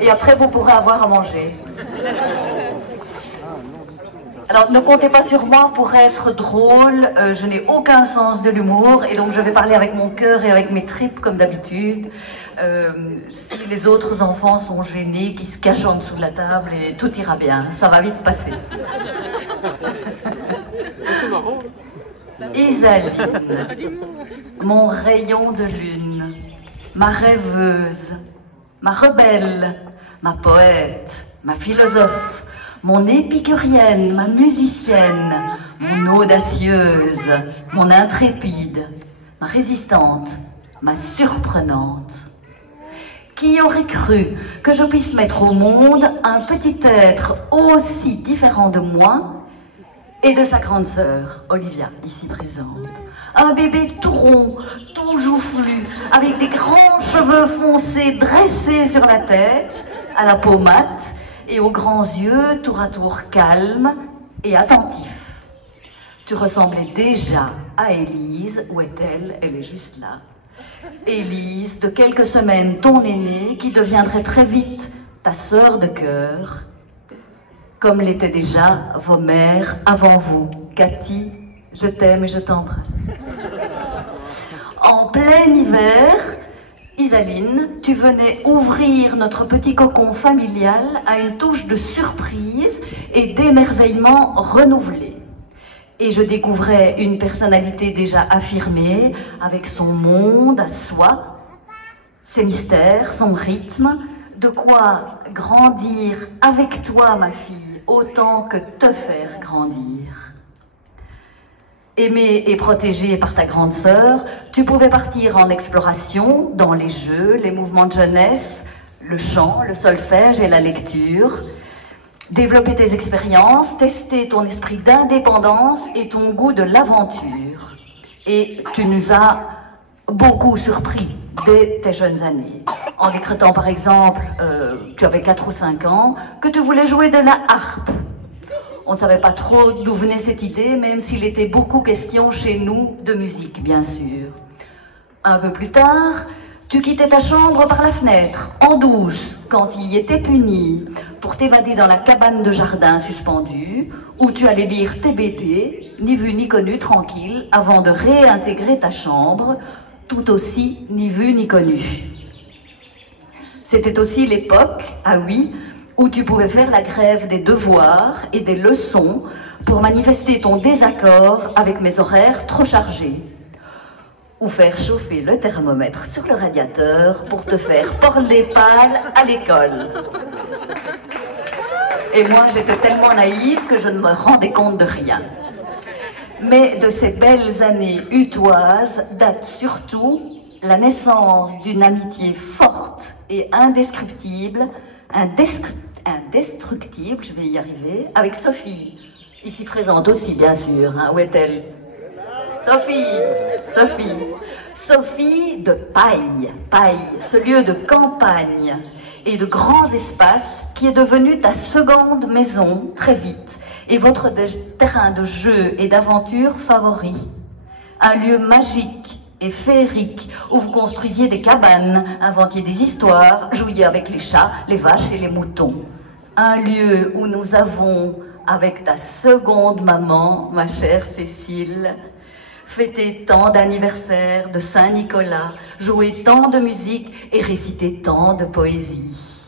Et après, vous pourrez avoir à manger. Alors, ne comptez pas sur moi pour être drôle, je n'ai aucun sens de l'humour, et donc je vais parler avec mon cœur et avec mes tripes, comme d'habitude. Si les autres enfants sont gênés, qui se cachent en dessous de la table, et tout ira bien, ça va vite passer. C'est marrant. Isaline, mon rayon de lune, ma rêveuse, ma rebelle, ma poète, ma philosophe, mon épicurienne, ma musicienne, mon audacieuse, mon intrépide, ma résistante, ma surprenante. Qui aurait cru que je puisse mettre au monde un petit être aussi différent de moi et de sa grande sœur, Olivia, ici présente. Un bébé tout rond, tout joufflu, avec des grands cheveux foncés dressés sur la tête, à la peau mate et aux grands yeux tour à tour calmes et attentifs. Tu ressemblais déjà à Élise. Où est-elle? Elle est juste là. Élise, de quelques semaines, ton aînée, qui deviendrait très vite ta sœur de cœur, comme l'étaient déjà vos mères avant vous. Cathy, je t'aime et je t'embrasse. En plein hiver, Isaline, tu venais ouvrir notre petit cocon familial à une touche de surprise et d'émerveillement renouvelé. Et je découvrais une personnalité déjà affirmée, avec son monde à soi, ses mystères, son rythme, de quoi grandir avec toi, ma fille, autant que te faire grandir. Aimée et protégée par ta grande sœur, tu pouvais partir en exploration dans les jeux, les mouvements de jeunesse, le chant, le solfège et la lecture, développer tes expériences, tester ton esprit d'indépendance et ton goût de l'aventure. Et tu nous as beaucoup surpris dès tes jeunes années, en décrétant par exemple, tu avais 4 ou 5 ans, que tu voulais jouer de la harpe. On ne savait pas trop d'où venait cette idée, même s'il était beaucoup question chez nous de musique, bien sûr. Un peu plus tard, tu quittais ta chambre par la fenêtre, en douce, quand il y était puni, pour t'évader dans la cabane de jardin suspendue, où tu allais lire tes BD, ni vu ni connu, tranquille, avant de réintégrer ta chambre, tout aussi ni vu ni connu. C'était aussi l'époque, ah oui, où tu pouvais faire la grève des devoirs et des leçons pour manifester ton désaccord avec mes horaires trop chargés. Ou faire chauffer le thermomètre sur le radiateur pour te faire porler pâle à l'école. Et moi, j'étais tellement naïve que je ne me rendais compte de rien. Mais de ces belles années utoises date surtout la naissance d'une amitié forte et indescriptible, indestructible, je vais y arriver, avec Sophie, ici présente aussi bien sûr, hein, où est-elle? Sophie de Paille, ce lieu de campagne et de grands espaces qui est devenu ta seconde maison très vite et votre terrain de jeu et d'aventure favori. Un lieu magique et féerique où vous construisiez des cabanes, inventiez des histoires, jouiez avec les chats, les vaches et les moutons. Un lieu où nous avons, avec ta seconde maman, ma chère Cécile, fêté tant d'anniversaires de Saint-Nicolas, joué tant de musique et récité tant de poésie.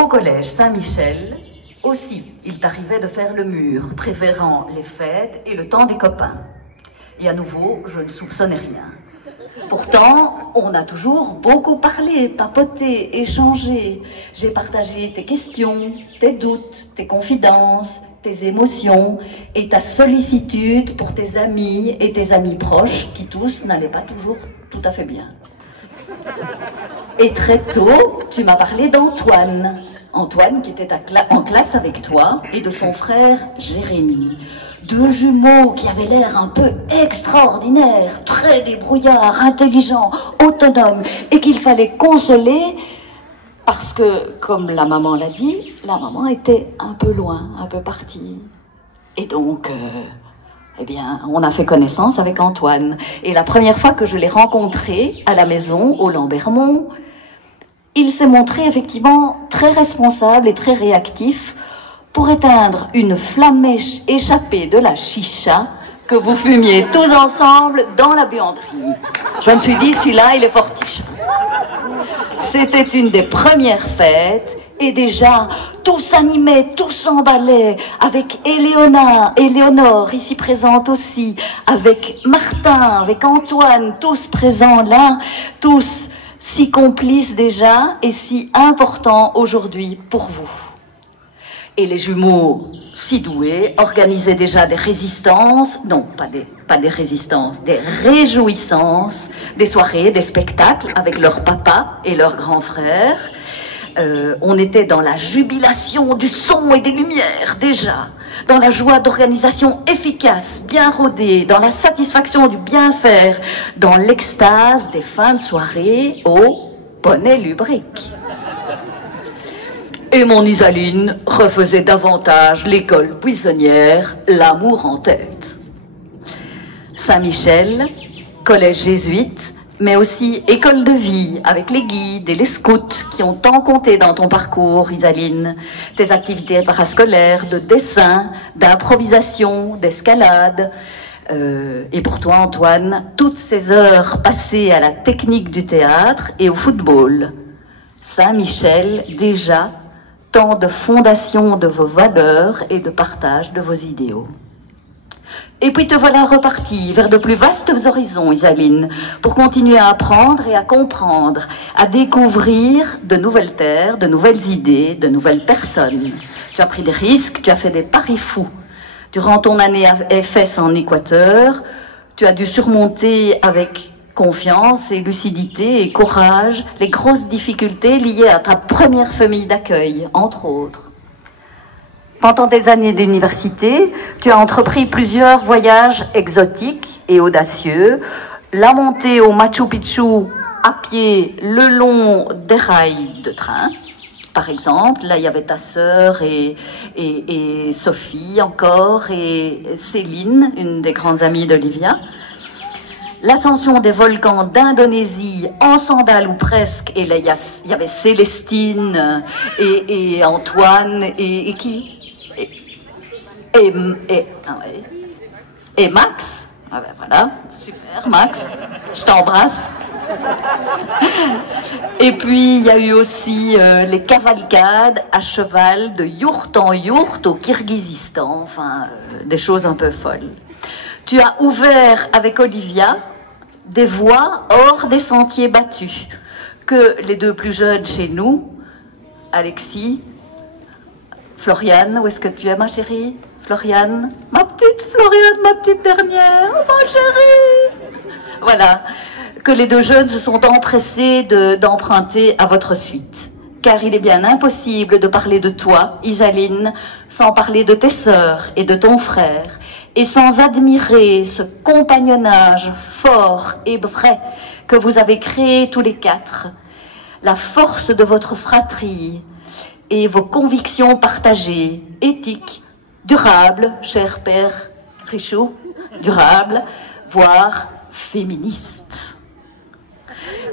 Au collège Saint-Michel, aussi, il t'arrivait de faire le mur, préférant les fêtes et le temps des copains. Et à nouveau, je ne soupçonnais rien. Pourtant, on a toujours beaucoup parlé, papoté, échangé. J'ai partagé tes questions, tes doutes, tes confidences, tes émotions et ta sollicitude pour tes amis et tes amis proches qui tous n'allaient pas toujours tout à fait bien. Et très tôt, tu m'as parlé d'Antoine. Antoine qui était en classe avec toi et de son frère Jérémy. Deux jumeaux qui avaient l'air un peu extraordinaires, très débrouillards, intelligents, autonomes et qu'il fallait consoler parce que, comme la maman l'a dit, la maman était un peu loin, un peu partie. Et donc, Eh bien, on a fait connaissance avec Antoine. Et la première fois que je l'ai rencontré à la maison, au Lambermont, il s'est montré effectivement très responsable et très réactif pour éteindre une flammèche échappée de la chicha que vous fumiez tous ensemble dans la buanderie. Je me suis dit, celui-là, il est fortiche. C'était une des premières fêtes. Et déjà, tout s'animait, tout s'emballait, avec Éléonore, ici présente aussi, avec Martin, avec Antoine, tous présents là, tous si complices déjà et si importants aujourd'hui pour vous. Et les jumeaux, si doués, organisaient déjà des résistances, non, pas des résistances, des réjouissances, des soirées, des spectacles avec leur papa et leurs grands frères. On était dans la jubilation du son et des lumières déjà, dans la joie d'organisation efficace, bien rodée, dans la satisfaction du bien faire, dans l'extase des fins de soirée au poney lubrique. Et mon Isaline refaisait davantage l'école buissonnière, l'amour en tête. Saint-Michel, collège jésuite, mais aussi école de vie, avec les guides et les scouts qui ont tant compté dans ton parcours, Isaline. Tes activités parascolaires, de dessin, d'improvisation, d'escalade. Et pour toi, Antoine, toutes ces heures passées à la technique du théâtre et au football. Saint-Michel, déjà, tant de fondation de vos valeurs et de partage de vos idéaux. Et puis te voilà reparti vers de plus vastes horizons, Isaline, pour continuer à apprendre et à comprendre, à découvrir de nouvelles terres, de nouvelles idées, de nouvelles personnes. Tu as pris des risques, tu as fait des paris fous. Durant ton année à FS en Équateur, tu as dû surmonter avec confiance et lucidité et courage les grosses difficultés liées à ta première famille d'accueil, entre autres. Pendant des années d'université, tu as entrepris plusieurs voyages exotiques et audacieux. La montée au Machu Picchu à pied le long des rails de train, par exemple. Là, il y avait ta sœur et Sophie encore, et Céline, une des grandes amies d'Olivia. L'ascension des volcans d'Indonésie en sandales ou presque. Et là, il y avait Célestine et Antoine et qui et Max. Ah ben voilà, super Max, je t'embrasse. Et puis il y a eu aussi les cavalcades à cheval de yourte en yourte au Kirghizistan, enfin des choses un peu folles. Tu as ouvert avec Olivia des voies hors des sentiers battus que les deux plus jeunes chez nous, Alexis, Floriane, où est-ce que tu es ma chérie? Floriane, ma petite Floriane, ma petite dernière, oh, ma chérie. Voilà, que les deux jeunes se sont empressés d'emprunter à votre suite. Car il est bien impossible de parler de toi, Isaline, sans parler de tes sœurs et de ton frère, et sans admirer ce compagnonnage fort et vrai que vous avez créé tous les quatre, la force de votre fratrie et vos convictions partagées, éthiques, durables, cher père Richaud, durables, voire féministes.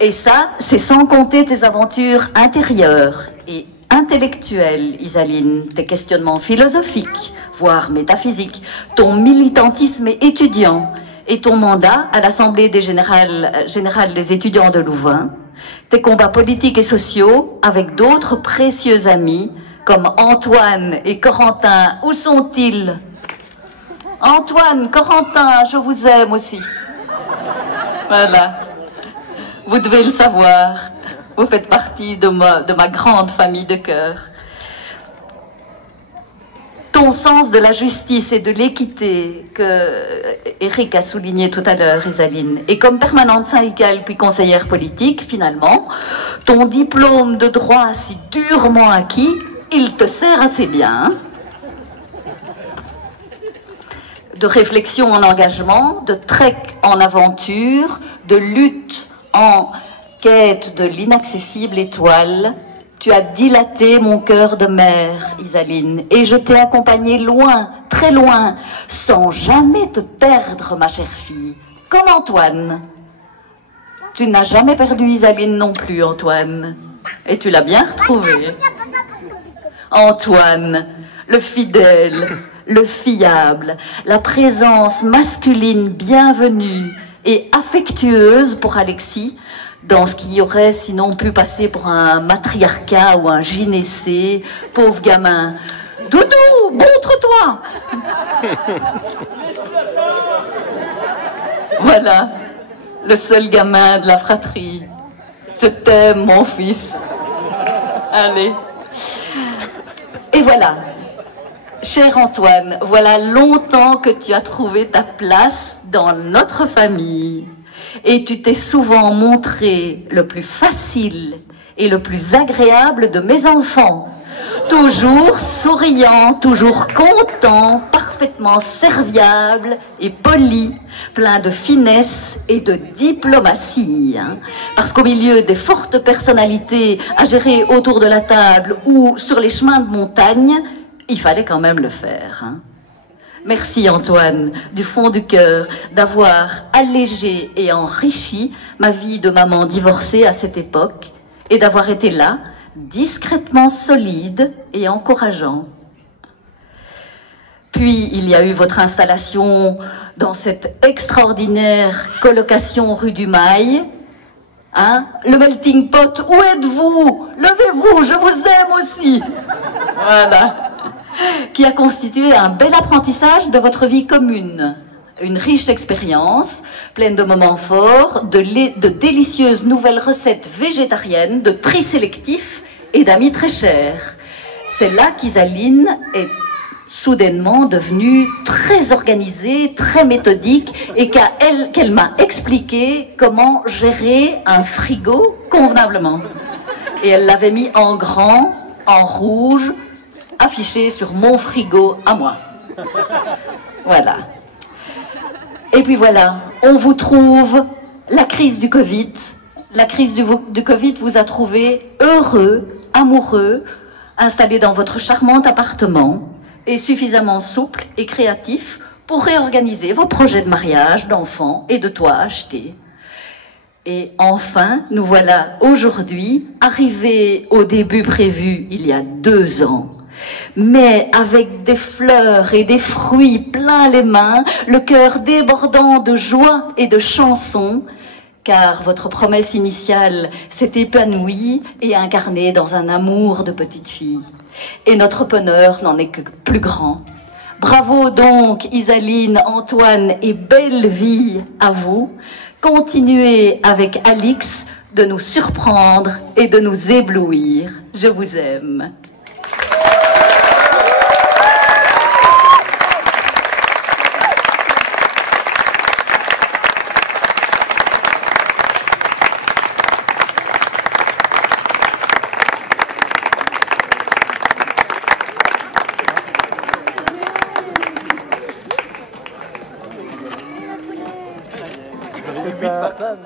Et ça, c'est sans compter tes aventures intérieures et intellectuelles, Isaline, tes questionnements philosophiques, voire métaphysiques, ton militantisme étudiant et ton mandat à l'Assemblée générale des étudiants de Louvain, tes combats politiques et sociaux avec d'autres précieux amis comme Antoine et Corentin. Où sont-ils? Antoine, Corentin, je vous aime aussi. Voilà. Vous devez le savoir. Vous faites partie de ma grande famille de cœur. Ton sens de la justice et de l'équité que Eric a souligné tout à l'heure, Isaline, et comme permanente syndicale puis conseillère politique, finalement, ton diplôme de droit si durement acquis, il te sert assez bien. De réflexion en engagement, de trek en aventure, de lutte en quête de l'inaccessible étoile. Tu as dilaté mon cœur de mer, Isaline, et je t'ai accompagné loin, très très loin, sans jamais te perdre, ma chère fille, comme Antoine. Tu n'as jamais perdu Isaline non plus, Antoine, et tu l'as bien retrouvé. Antoine, le fidèle, le fiable, la présence masculine bienvenue et affectueuse pour Alexis, dans ce qui aurait sinon pu passer pour un matriarcat ou un gynécée, pauvre gamin. Doudou, montre-toi. Voilà, le seul gamin de la fratrie. Je t'aime, mon fils. Allez. Et voilà. Cher Antoine, voilà longtemps que tu as trouvé ta place dans notre famille. Et tu t'es souvent montré le plus facile et le plus agréable de mes enfants. Toujours souriant, toujours content, parfaitement serviable et poli, plein de finesse et de diplomatie. Parce qu'au milieu des fortes personnalités à gérer autour de la table ou sur les chemins de montagne, il fallait quand même le faire. Merci Antoine, du fond du cœur, d'avoir allégé et enrichi ma vie de maman divorcée à cette époque et d'avoir été là, discrètement solide et encourageant. Puis il y a eu votre installation dans cette extraordinaire colocation rue du Mail. Le melting pot, où êtes-vous? Levez-vous, je vous aime aussi. Voilà. Qui a constitué un bel apprentissage de votre vie commune. Une riche expérience, pleine de moments forts, de délicieuses nouvelles recettes végétariennes, de tri sélectifs et d'amis très chers. C'est là qu'Isaline est soudainement devenue très organisée, très méthodique, et qu'elle m'a expliqué comment gérer un frigo convenablement. Et elle l'avait mis en grand, en rouge, affiché sur mon frigo à moi. Voilà. Et puis voilà, on vous trouve, la crise du Covid. La crise du Covid vous a trouvé heureux, amoureux, installé dans votre charmant appartement et suffisamment souple et créatif pour réorganiser vos projets de mariage, d'enfants et de toits achetés. Et enfin, nous voilà aujourd'hui arrivés au début prévu il y a 2 ans. Mais avec des fleurs et des fruits plein les mains, le cœur débordant de joie et de chansons, car votre promesse initiale s'est épanouie et incarnée dans un amour de petite fille. Et notre bonheur n'en est que plus grand. Bravo donc Isaline, Antoine et belle vie à vous. Continuez avec Alix de nous surprendre et de nous éblouir. Je vous aime. J'avais dit 8 par table.